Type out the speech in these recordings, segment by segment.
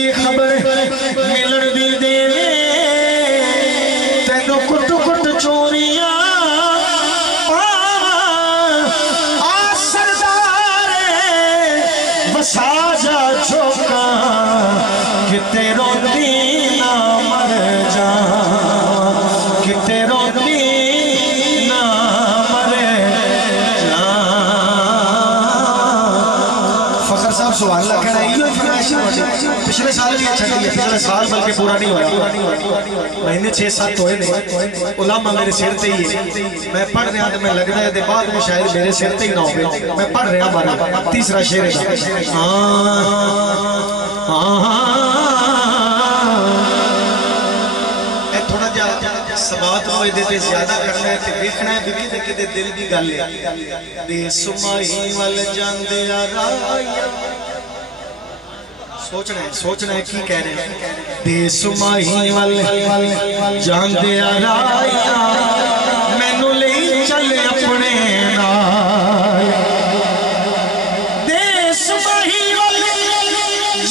दी खबर मिलन दी देवे तेनों कुट कुट चोरियां आ सरदार वसा जा चौका किते रोंदी ना मर जा किते रोंदी ना मर जा। फखर साहब सुभान अल्लाह कहना पिछले साल भी अच्छा किया, पिछले साल बल्कि पूरा नहीं हुआ, महीने 6-7 होए ने। उलामा मेरे सिर ते ही है, मैं पढ़ रहा तो मैं लगता है बाद में शायद मेरे सिर ते ही ना हो। मैं पढ़ रहा बारा तीसरा शेर है थोड़ा जा सबात नो ये ज्यादा करना है तो देखना है कि किते दिल की गल है। बेसुमाई वल जांदे आ राया सोचना है की कह रहे हैं। बेसुमाही वल जांदे आ राया मैनू ले चल अपने नाल। बेसुमाही वल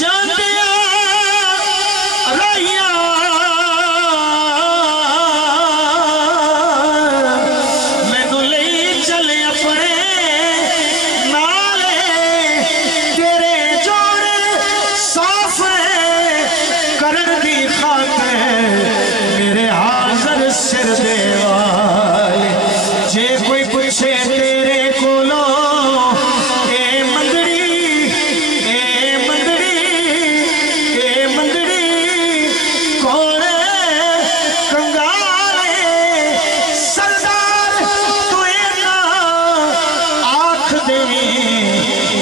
जांदे आ राया मैनू ले चल अपने नाल। तेरे जोड़े साफ करन दी खातिर मेरे हाजर सिर देवाल। जे कोई पूछे तेरे कोलो ए मंदड़ी ए मंदड़ी ए मंदड़ी कौन कंगाले सरदार तू ना आख दे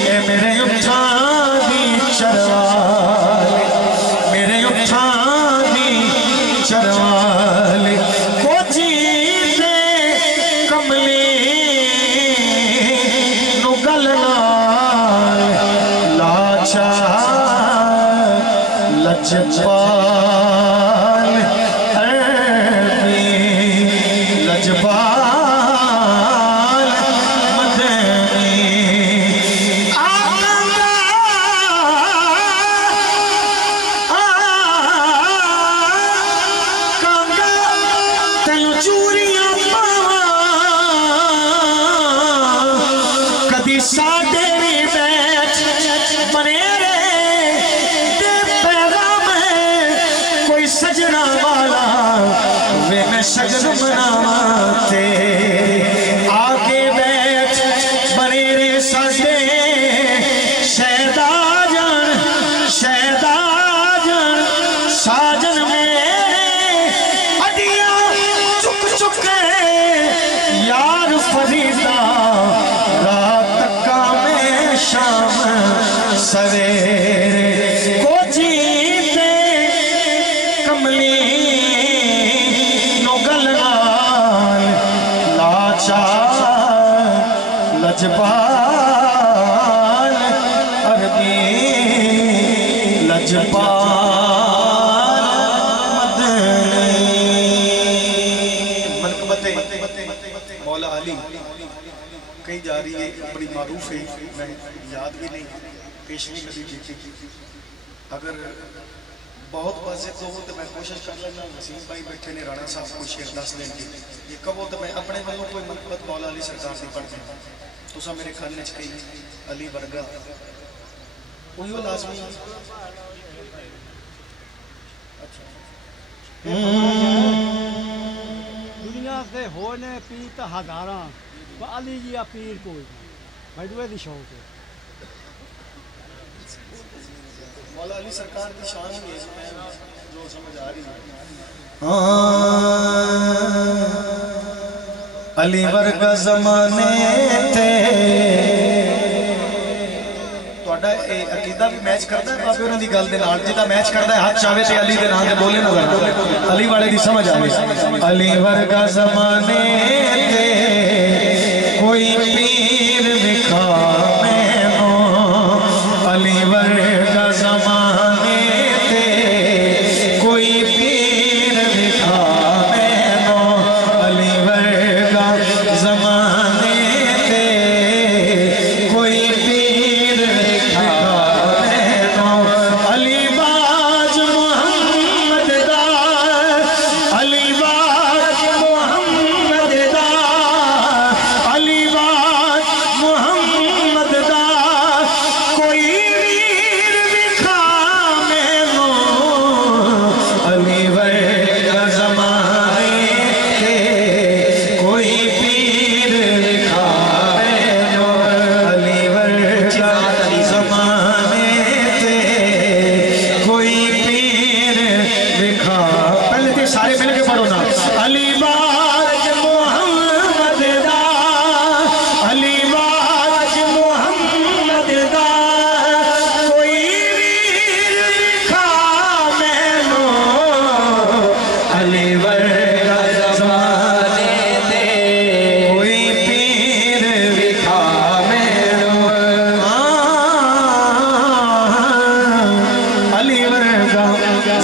ए मेरे उठा दी चरवाल मेरे उठा दी चरवाल। कोची दे कमली नु गल नाल लाचा लजपाल लजपाल मदनी तेन चूरियां पावा कदी साडे भी बैठ बनेरे ते पैगाम कोई सजना वाला वे मैं शगन मनावा ते आके बैठ बनेरे साडे शहदा जान साजन मेरे अडियां चुक चुके यार फरीदा रात तका में शाम सवेरे। कोची ते कमली नो गल नाल लाचा लजपाल अरबी लजपाल मनकबते मौला अली कहीं जा रही है, बड़ी मारूफ है, मैं याद भी नहीं पेश नहीं करी की। अगर बहुत वाजे तो हो तो मैं कोशिश कर लेना। वसीम भाई बैठे ने राणा साहब को शेर दस देंगे, ये कहो तो मैं अपने वालों कोई मनकबत मौला अली सरकार से पढ़ दें तो सब मेरे खाने च कही अली वर्गा वही वो लाजमी। दुनिया से होने पीर तो हजारा अली जी आ पीर कोई बड़ुए दी शौक है। मौला अली सरकार की शान ही है जो समझ आ रही है। अली वर्गा जमाने ते ਤੁਹਾਡਾ ਇਹ ਅਕੀਦਾ ਵੀ ਮੈਚ ਕਰਦਾ ਹੈ ਬਾਬੇ ਉਹਨਾਂ ਦੀ ਗੱਲ ਦੇ ਨਾਲ। ਜਿਹਦਾ ਮੈਚ ਕਰਦਾ ਹੈ ਹੱਥ ਚਾਵੇ ਤੇ ਅਲੀ ਦੇ ਨਾਂ ਤੇ ਬੋਲੇ ਨਾ ਜ਼ਰਾ ਅਲੀ ਵਾਲੇ ਦੀ ਸਮਝ ਆਵੇ। ਅਲੀ ਵਰਗਾ ਜ਼ਮਾਨੇ ਤੇ ਕੋਈ ਪੀਰ ਵਿਖਾ ਮੈਨੂੰ अली वर्गा ज़माने ते कोई पीर दिखा मैनो अली वर्गा ज़माने ते कोई पीर दिखा मैनो अली बाबा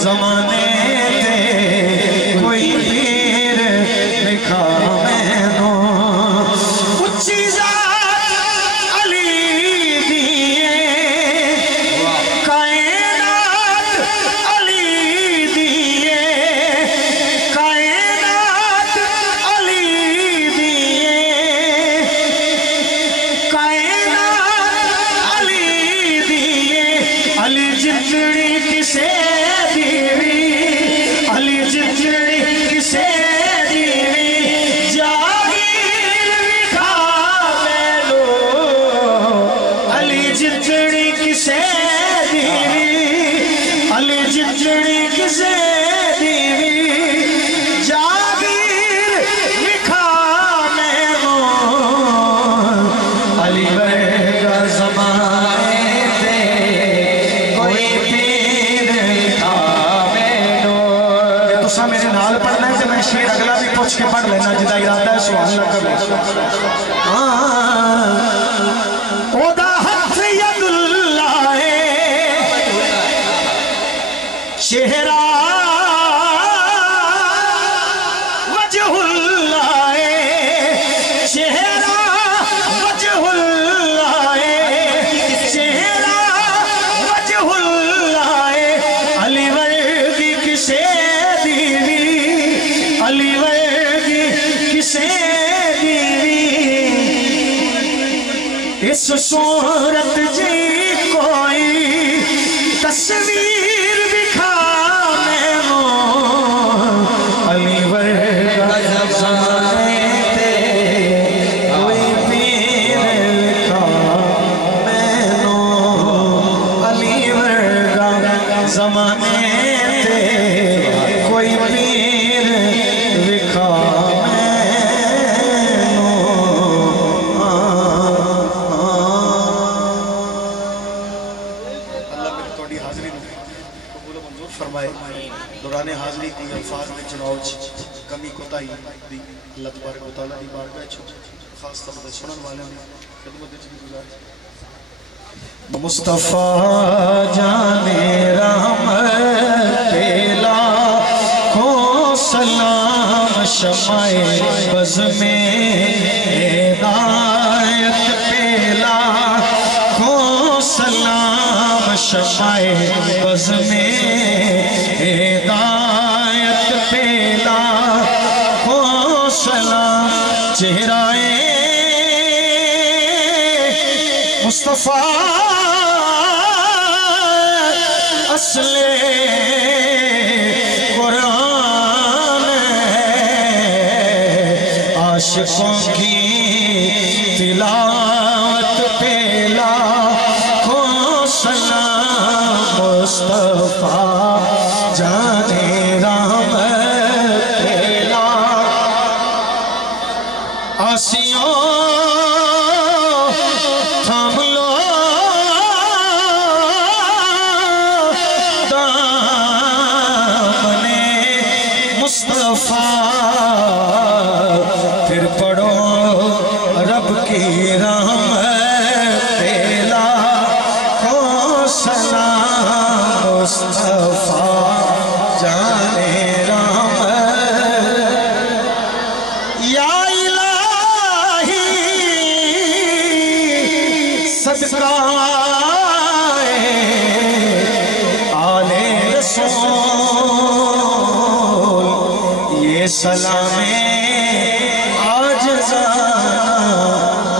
जमाने ते कोई पीर लिखा मैनू उच्ची जात अली दिए कायनात अली दिए कायनात अली दिए कायनात अली दिए अली जितनी किसे दीवी अली जितनी किसे दीवी जागीर विखा मैनू अली जितनी किसे दीवी अली जितनी किसे दीवी जागीर विखा मैनू अली वर्गा ज़माने ते कोई पीर लिखा मैनू। तुसा मेरे नाल पढ़ना है तो मैं शेर अगला भी पूछ के पढ़ लेना जिदा इरादा है सुभान अल्लाह कर ओदा हथ यदुल्लाह है चेहरा वजहुल्लाह है चेहरा वजहुल्लाह है चेहरा वजहुल्लाह है अली वर्गी किसे दीवी अली वर्गी किसे दीवी इस सूरत जी कोई तस्वीर दिखा मैनू अली वर्गा ज़माने ते कोई पीर लिखा मैनू अली वर्गा ज़माने ते कोई पीर लिखा मैनू। अल्लाह मेरी थोड़ी हाज़री कबूल मंजूर फरमाए। दौरान हाज़री दी अल्फाज में चुनाव कमी कोताही दी अल्लाह तबारक व तआला दी बारगाह च खास तौर पर सुनने वालों की खिदमत च गुजारिश मुस्तफ़ा जाने रहमत पेला को सलाम शमाए बज़ में हिदायत पेला को सलाम शमाए बज़ में हिदायत पेला को सलाम चेहराए मुस्तफ़ा असले कुरान है आशिकों की तिलावत पेला को सलाम मुस्तफ़ा जाने रहमत पेला आसियों थाम लो दामने मुस्तफ़ा फिर पढ़ो रब की रहमत पेला को सलाम मुस्तफ़ा जाने रहमत या इलाही सदका आले रसूल ये सलामे आज जाना